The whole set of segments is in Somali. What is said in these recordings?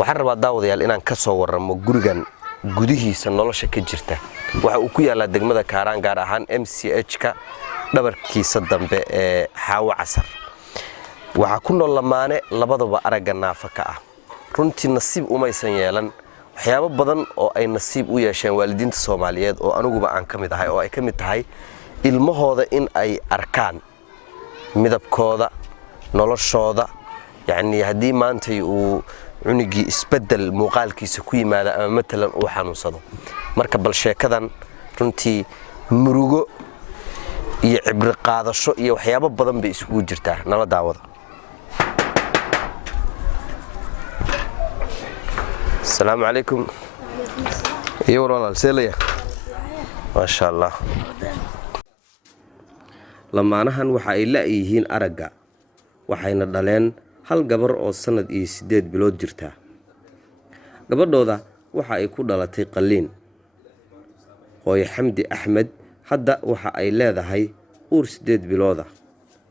waxaan rabaa daawadayaal inaan ka soo warramo gurigan gudihiisa nolosha ka jirta waxa uu ku yaalaa degmada Kaaraan gaar ahaan MCH-ka dhabarkiisa dambe ee Xaawo Casar waxa ku nool lamaane labadaba aragga naafaka ah runtii nasiib umaysan yeelan waxyaabo badan oo ay nasiib u yeesheen waalidiinta Soomaaliyeed oo anuguba aan kamid ahay oo ay kamid tahay ilmahooda in ay arkaan midabkooda noloshooda yani hadii maanta uu cunigi isbedel muuqaalkiisa ku yimaada ama matalan uu xanuunsado marka bal sheekadan runtii murugo iyo cibri qaadasho iyo waxyaabo badan bay isugu jirtaa nala daawada السلام عليكم ايوه والله سيليا ما شاء الله lamaanahan waxa ay la yihiin aragga waxayna dhaleen hal gabar oo sanad iyo 8 bilood jirta gabadhooda waxa ay ku dhalatay qaliin hooyo Xamdi Axmed hadda waxa ay leedahay uur 8 bilooda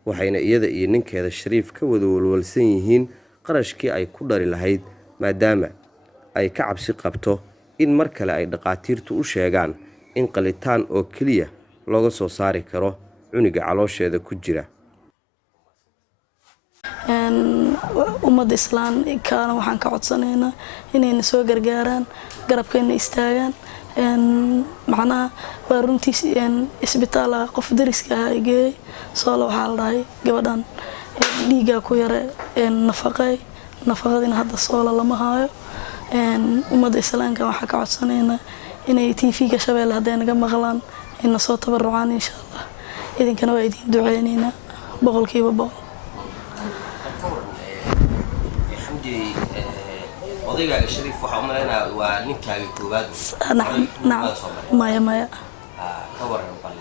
waxayna iyada iyo ninkeeda Shariif ka wada walwalsan yihiin qarashkii ay ku dhari lahayd maadaama ay ka cabsi qabto in mar kale ay dhaqaatiirtu u sheegaan in qalitaan oo kaliya looga soo saari karo cuniga caloosheeda ku jira ummad islaan kaana waxaan ka codsanaynaa inay soo gargaaraan garabkeena istaagaan macnaha waa runtii isbitaal qof dariska ah geey soo waxa la dhahay gabadhan dhiiga ku yare nafaqadina hadda soo lama haayo ummad islaamka waxa ka codsanaynaa inay TV-ga Shabeelle haday naga maqlaan in soo tabarucaan insha Allah idinkana waa idin duceyneynaa boqolkiiba boqol Xamdi odayga Shariif waxa uu maleynaa waa ninkaaga koobaad maya ka waran bal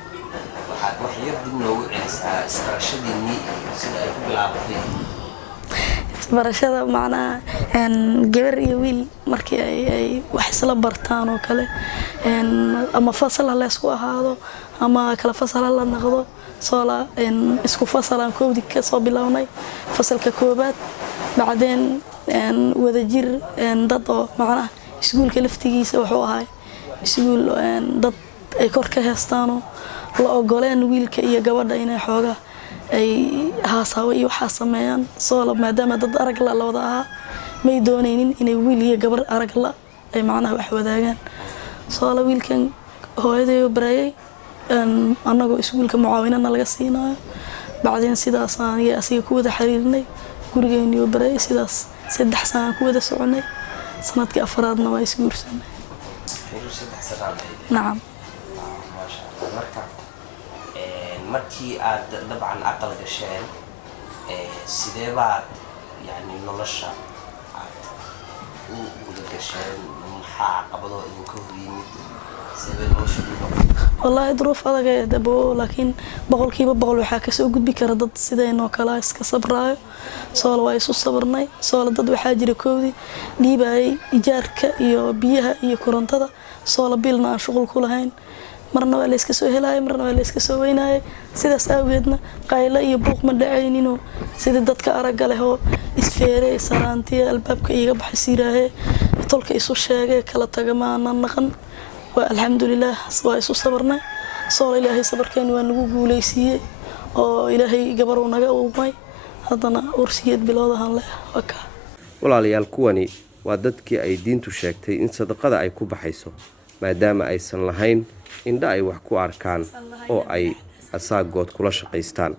waxaad wax yar dib noogu celisaa isbarashadiinii sida ay ku bilaabatay barashada macnaha gabar iyo wiil markii ay wax isla bartaan oo kale ama fasal la isku ahaado ama kala fasal la noqdo soo la isku fasalan koobdi ka soo bilownay fasalka koobaad bacdeen wada jir dad oo macnaha iskuulka laftigiisa wuxuu ahay iskuul dad ay kor ka heestaan la ogoleen wiilka iyo gabadha inay xoogaa ay haasawo iyo waxa sameeyaan soo maadaama dad arag la wada aha may doonaynin inay wiil iyo gabar arag la ay macnaha wax wadaagaan soo la wiilkan hooyadeeyo bareeyay anagoo iskuulka mucaawinana laga siinayo bacdeen sidaas aan asiga ku wada xiriirnay gurigeeniyo bareeyay sidaas 3 sano ku wada soconay sanadkii afraadna waa isguursanay naam markii aad dabcan aqal gasheen sidee baad yani nolosha aad u guda gasheen maxaa caqabado idinka hor yimid sidee nolosha wallahi duruuf adag ay dabo laakiin boqolkiiba boqol waxa ka soo gudbi kara dad sideenoo kala iska sabraayo soo way isu sabrnay soo dad waxa jira koodi dhiibay ijaarka iyo biyaha iyo korontada soo la bilna shaqo ku lahayn marna waa la iska soo helay marna waa la iska soo weynay sidaas awgeedna qaylo iyo buuq ma dhacaynino sida dadka aragga leh oo isfeeray saraantii albaabka iga baxsiiraahe tolka isu sheegay kala tagamaana naqan wa alxamdulillah waa isu sabarnay soo ilaahay sabarkeen waa nagu guuleysiyay oo ilaahay gabar uu naga uumay hadana ursiyeed biloodahan leh waka walaalayaal kuwani waa dadkii ay diintu sheegtay in sadaqada ay ku baxayso maadaama aysan lahayn indha ay wax ku arkaan oo ay asaagood kula shaqaystaan